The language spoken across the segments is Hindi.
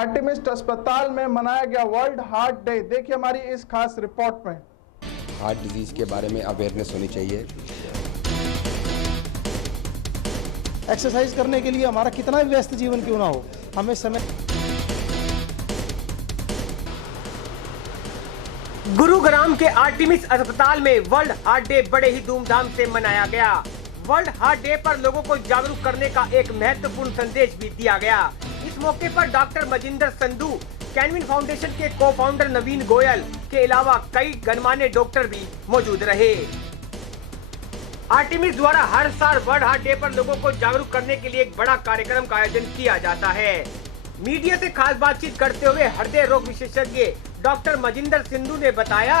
आर्टेमिस अस्पताल में मनाया गया वर्ल्ड हार्ट डे। देखिए हमारी इस खास रिपोर्ट में। हार्ट डिजीज़ के बारे में अवेयरनेस होनी चाहिए। एक्सरसाइज करने के लिए हमारा कितना भी व्यस्त जीवन क्यों ना हो, हमें समय। गुरुग्राम के आर्टेमिस अस्पताल में वर्ल्ड हार्ट डे बड़े ही धूमधाम से मनाया गया। वर्ल्ड हार्ट डे पर लोगों को जागरूक करने का एक महत्वपूर्ण संदेश भी दिया गया। इस मौके पर doctor Majinder Sandhu, Canwin foundation के को-फाउंडर नवीन गोयल के अलावा कई गणमान्य डॉक्टर भी मौजूद रहे। आर्टेमिस द्वारा हर साल वर्ल्ड हार्ट डे पर लोगों को जागरूक करने के लिए एक बड़ा कार्यक्रम का आयोजन किया जाता है। मीडिया से खास बातचीत करते हुए हृदय रोग विशेषज्ञ डॉक्टर मजिंदर सिंधु ने बताया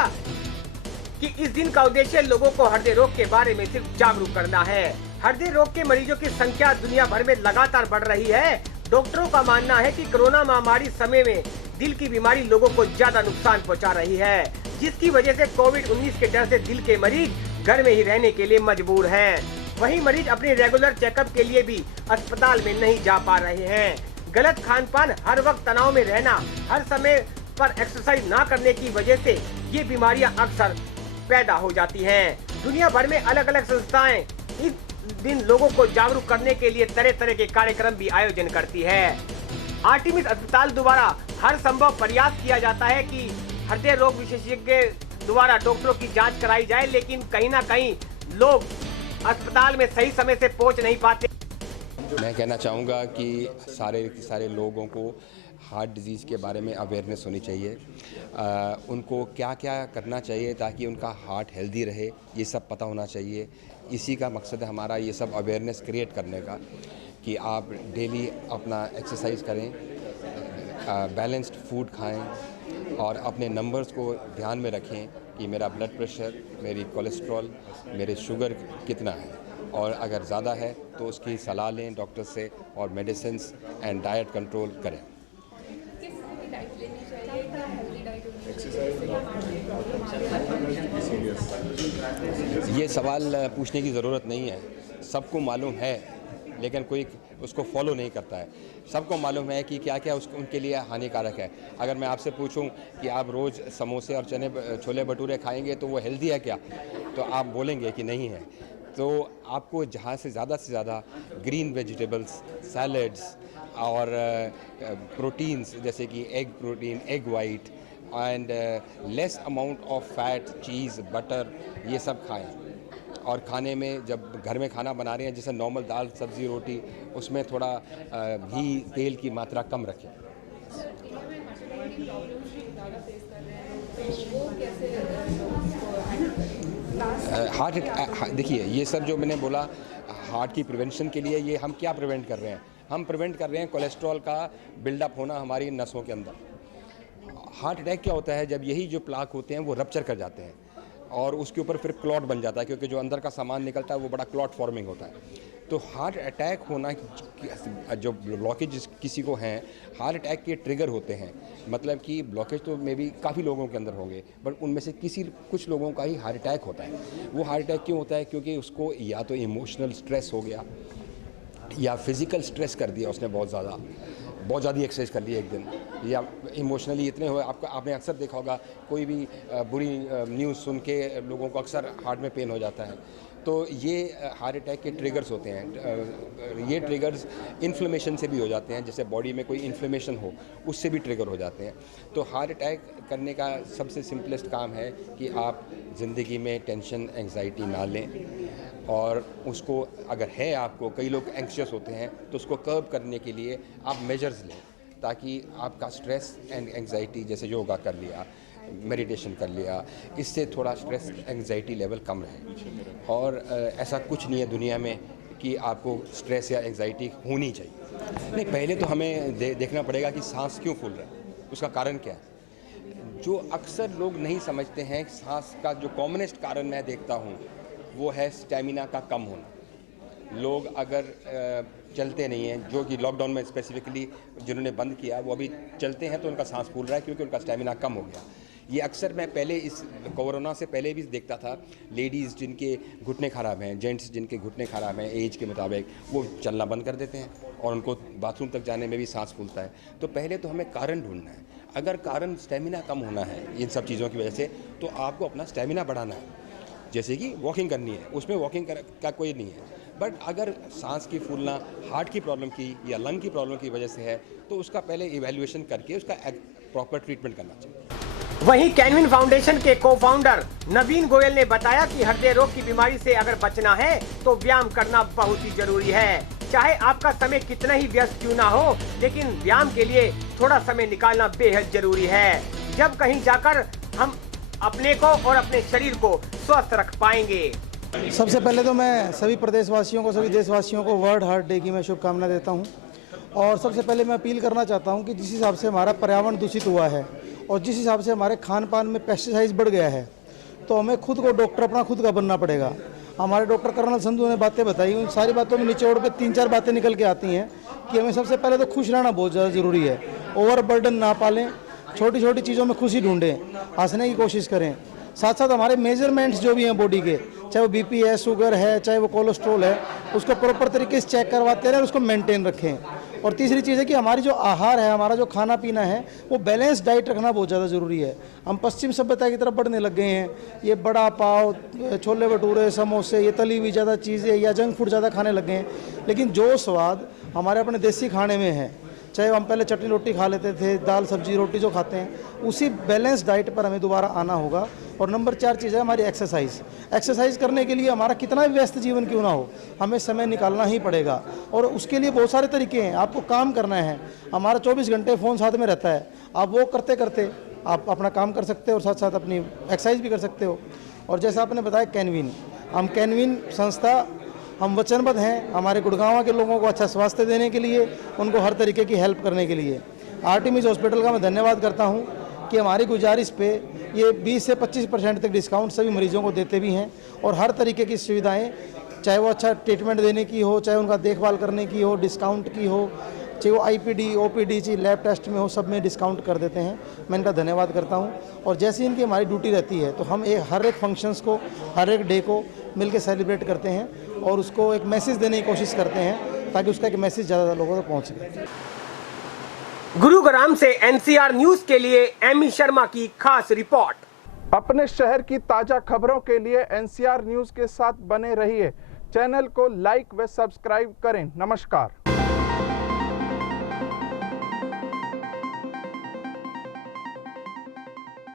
कि इस दिन का उद्देश्य लोगों को हृदय रोग के बारे में सिर्फ जागरूक करना है। हृदय रोग के मरीजों की संख्या दुनिया भर में लगातार बढ़ रही है। डॉक्टरों का मानना है कि कोरोना महामारी समय में दिल की बीमारी लोगों को ज्यादा नुकसान पहुंचा रही है, जिसकी वजह से कोविड-19 के डर से दिल के मरीज घर में ही रहने के लिए मजबूर हैं। वहीं मरीज अपने रेगुलर चेकअप के लिए भी अस्पताल में नहीं जा पा रहे हैं। गलत खान पान, हर वक्त तनाव में रहना, हर समय पर एक्सरसाइज ना करने की वजह से ये बीमारियां अक्सर पैदा हो जाती हैं। दुनिया भर में अलग अलग संस्थाएं इस दिन लोगों को जागरूक करने के लिए तरह तरह के कार्यक्रम भी आयोजन करती है। आर्टेमिस अस्पताल द्वारा हर संभव प्रयास किया जाता है कि हृदय रोग विशेषज्ञ द्वारा डॉक्टरों की जांच कराई जाए, लेकिन कहीं ना कहीं लोग अस्पताल में सही समय से पहुंच नहीं पाते। मैं कहना चाहूँगा कि सारे लोगों को हार्ट डिज़ीज़ के बारे में अवेयरनेस होनी चाहिए। उनको क्या क्या करना चाहिए ताकि उनका हार्ट हेल्दी रहे, ये सब पता होना चाहिए। इसी का मकसद है हमारा ये सब अवेयरनेस क्रिएट करने का, कि आप डेली अपना एक्सरसाइज करें, बैलेंस्ड फूड खाएं और अपने नंबर्स को ध्यान में रखें कि मेरा ब्लड प्रेशर, मेरी कोलेस्ट्रॉल, मेरे शुगर कितना है, और अगर ज़्यादा है तो उसकी सलाह लें डॉक्टर से और मेडिसिन्स एंड डाइट कंट्रोल करें। ये सवाल पूछने की ज़रूरत नहीं है, सबको मालूम है, लेकिन कोई उसको फॉलो नहीं करता है। सबको मालूम है कि क्या क्या उनके लिए हानिकारक है। अगर मैं आपसे पूछूं कि आप रोज़ समोसे और छोले भटूरे खाएंगे तो वो हेल्दी है क्या, तो आप बोलेंगे कि नहीं है। तो आपको जहाँ से ज़्यादा ग्रीन वेजिटेबल्स, सैलड्स और प्रोटीन्स जैसे कि egg protein, egg white and less amount of fat, cheese, butter, ये सब खाएं। और खाने में जब घर में खाना बना रहे हैं, जैसे नॉर्मल दाल, सब्ज़ी, रोटी, उसमें थोड़ा घी, तेल की मात्रा कम रखें। देखिए ये सब जो मैंने बोला हार्ट की प्रिवेंशन के लिए, ये हम क्या प्रिवेंट कर रहे हैं? हम प्रिवेंट कर रहे हैं कोलेस्ट्रॉल का बिल्डअप होना हमारी नसों के अंदर। हार्ट अटैक क्या होता है? जब यही जो प्लाक होते हैं वो रप्चर कर जाते हैं और उसके ऊपर फिर क्लॉट बन जाता है, क्योंकि जो अंदर का सामान निकलता है वो बड़ा क्लॉट फॉर्मिंग होता है। तो हार्ट अटैक होना, जो ब्लॉकेज किसी को हैं, हार्ट अटैक के ट्रिगर होते हैं। मतलब कि ब्लॉकेज तो मे बी काफ़ी लोगों के अंदर होंगे, बट उनमें से कुछ लोगों का ही हार्ट अटैक होता है। वो हार्ट अटैक क्यों होता है? क्योंकि उसको या तो इमोशनल स्ट्रेस हो गया या फिज़िकल स्ट्रेस कर दिया उसने, बहुत ज़्यादा एक्सरसाइज कर ली एक दिन, या इमोशनली इतने हुए। आपने अक्सर देखा होगा, कोई भी बुरी न्यूज़ सुन के लोगों को अक्सर हार्ट में पेन हो जाता है। तो ये हार्ट अटैक के ट्रिगर्स होते हैं। ये ट्रिगर्स इन्फ्लेमेशन से भी हो जाते हैं, जैसे बॉडी में कोई इन्फ्लेमेशन हो उससे भी ट्रिगर हो जाते हैं। तो हार्ट अटैक करने का सबसे सिंपलेस्ट काम है कि आप ज़िंदगी में टेंशन, एंग्जाइटी ना लें, और उसको अगर है, आपको, कई लोग एंक्शियस होते हैं, तो उसको कर्ब करने के लिए आप मेजर्स लें, ताकि आपका स्ट्रेस एंड एंग्जाइटी, जैसे योगा कर लिया, मेडिटेशन कर लिया, इससे थोड़ा स्ट्रेस एंग्जाइटी लेवल कम रहे। और ऐसा कुछ नहीं है दुनिया में कि आपको स्ट्रेस या एंग्जाइटी होनी चाहिए। नहीं, पहले तो हमें देखना पड़ेगा कि सांस क्यों फूल रहा है, उसका कारण क्या है। जो अक्सर लोग नहीं समझते हैं, सांस का जो कॉमनेस्ट कारण मैं देखता हूँ वो है स्टेमिना का कम होना। लोग अगर चलते नहीं हैं, जो कि लॉकडाउन में स्पेसिफिकली जिन्होंने बंद किया वो अभी चलते हैं, तो उनका सांस फूल रहा है क्योंकि उनका स्टेमिना कम हो गया। ये अक्सर मैं पहले इस कोरोना से पहले भी देखता था, लेडीज़ जिनके घुटने ख़राब हैं, जेंट्स जिनके घुटने ख़राब हैं एज के मुताबिक, वो चलना बंद कर देते हैं और उनको बाथरूम तक जाने में भी सांस फूलता है। तो पहले तो हमें कारण ढूंढना है। अगर कारण स्टेमिना कम होना है इन सब चीज़ों की वजह से, तो आपको अपना स्टेमिना बढ़ाना है। जैसे कि वॉकिंग करनी है, उसमें वॉकिंग का कोई नहीं है, बट अगर सांस की फूलना हार्ट की प्रॉब्लम की या लंग की प्रॉब्लम की वजह से है, तो उसका पहले इवैल्यूएशन करके उसका प्रॉपर ट्रीटमेंट करना चाहिए। वहीं कैनविन फाउंडेशन के को-फाउंडर नवीन गोयल ने बताया कि हृदय रोग की बीमारी से अगर बचना है तो व्यायाम करना बहुत ही जरूरी है। चाहे आपका समय कितना ही व्यस्त क्यों ना हो, लेकिन व्यायाम के लिए थोड़ा समय निकालना बेहद जरूरी है। जब कहीं जाकर हम अपने को और अपने शरीर को स्वस्थ रख पाएंगे। सबसे पहले तो मैं सभी प्रदेशवासियों को, सभी देशवासियों को वर्ल्ड हार्ट डे की मैं शुभकामना देता हूं। और सबसे पहले मैं अपील करना चाहता हूं कि जिस हिसाब से हमारा पर्यावरण दूषित हुआ है और जिस हिसाब से हमारे खान पान में पेस्टिसाइड बढ़ गया है, तो हमें खुद को डॉक्टर अपना खुद का बनना पड़ेगा। हमारे डॉक्टर कर्नल संधू ने बातें बताई, उन सारी बातों में निचोड़ पे 3-4 बातें निकल के आती हैं कि हमें सबसे पहले तो खुश रहना बहुत ज़्यादा ज़रूरी है। ओवर बर्डन ना पालें, छोटी छोटी चीज़ों में खुशी ढूंढें, हंसने की कोशिश करें। साथ साथ हमारे मेजरमेंट्स जो भी हैं बॉडी के, चाहे वो बीपी है, शुगर है, चाहे वो कोलेस्ट्रॉल है, उसको प्रॉपर तरीके से चेक करवाते रहें, उसको मेंटेन रखें। और तीसरी चीज़ है कि हमारी जो आहार है, हमारा जो खाना पीना है, वो बैलेंस डाइट रखना बहुत ज़्यादा ज़रूरी है। हम पश्चिम सभ्यता की तरफ बढ़ने लग गए हैं। ये बड़ा पाव, छोले भटूरे, समोसे, ये तली हुई ज़्यादा चीज़ें या जंक फूड ज़्यादा खाने लग गए हैं। लेकिन जो स्वाद हमारे अपने देसी खाने में है, चाहे हम पहले चटनी रोटी खा लेते थे, दाल सब्जी रोटी जो खाते हैं, उसी बैलेंस डाइट पर हमें दोबारा आना होगा। और नंबर 4 चीज़ है हमारी एक्सरसाइज करने के लिए हमारा कितना भी व्यस्त जीवन क्यों ना हो, हमें समय निकालना ही पड़ेगा। और उसके लिए बहुत सारे तरीके हैं। आपको काम करना है, हमारा 24 घंटे फ़ोन साथ में रहता है, आप वो करते करते आप अपना काम कर सकते हो और साथ साथ अपनी एक्सरसाइज भी कर सकते हो। और जैसा आपने बताया कैनविन, हम कैनविन संस्था हम वचनबद्ध हैं हमारे गुड़गांव के लोगों को अच्छा स्वास्थ्य देने के लिए, उनको हर तरीके की हेल्प करने के लिए। आर्टेमिस हॉस्पिटल का मैं धन्यवाद करता हूं कि हमारी गुजारिश पे ये 20 से 25% तक डिस्काउंट सभी मरीजों को देते भी हैं। और हर तरीके की सुविधाएं, चाहे वो अच्छा ट्रीटमेंट देने की हो, चाहे उनका देखभाल करने की हो, डिस्काउंट की हो, चाहे वो IPD, OPD, लैब टेस्ट में हो, सब में डिस्काउंट कर देते हैं। मैं इनका धन्यवाद करता हूं। और जैसे इनकी हमारी ड्यूटी रहती है, तो हम हर एक फंक्शंस को, हर एक डे को मिलकर सेलिब्रेट करते हैं और उसको एक मैसेज देने की कोशिश करते हैं, ताकि उसका एक मैसेज ज़्यादा लोगों तक पहुँच सके। गुरुग्राम से NCR न्यूज़ के लिए एमी शर्मा की खास रिपोर्ट। अपने शहर की ताज़ा खबरों के लिए NCR न्यूज़ के साथ बने रहिए। चैनल को लाइक व सब्सक्राइब करें। नमस्कार।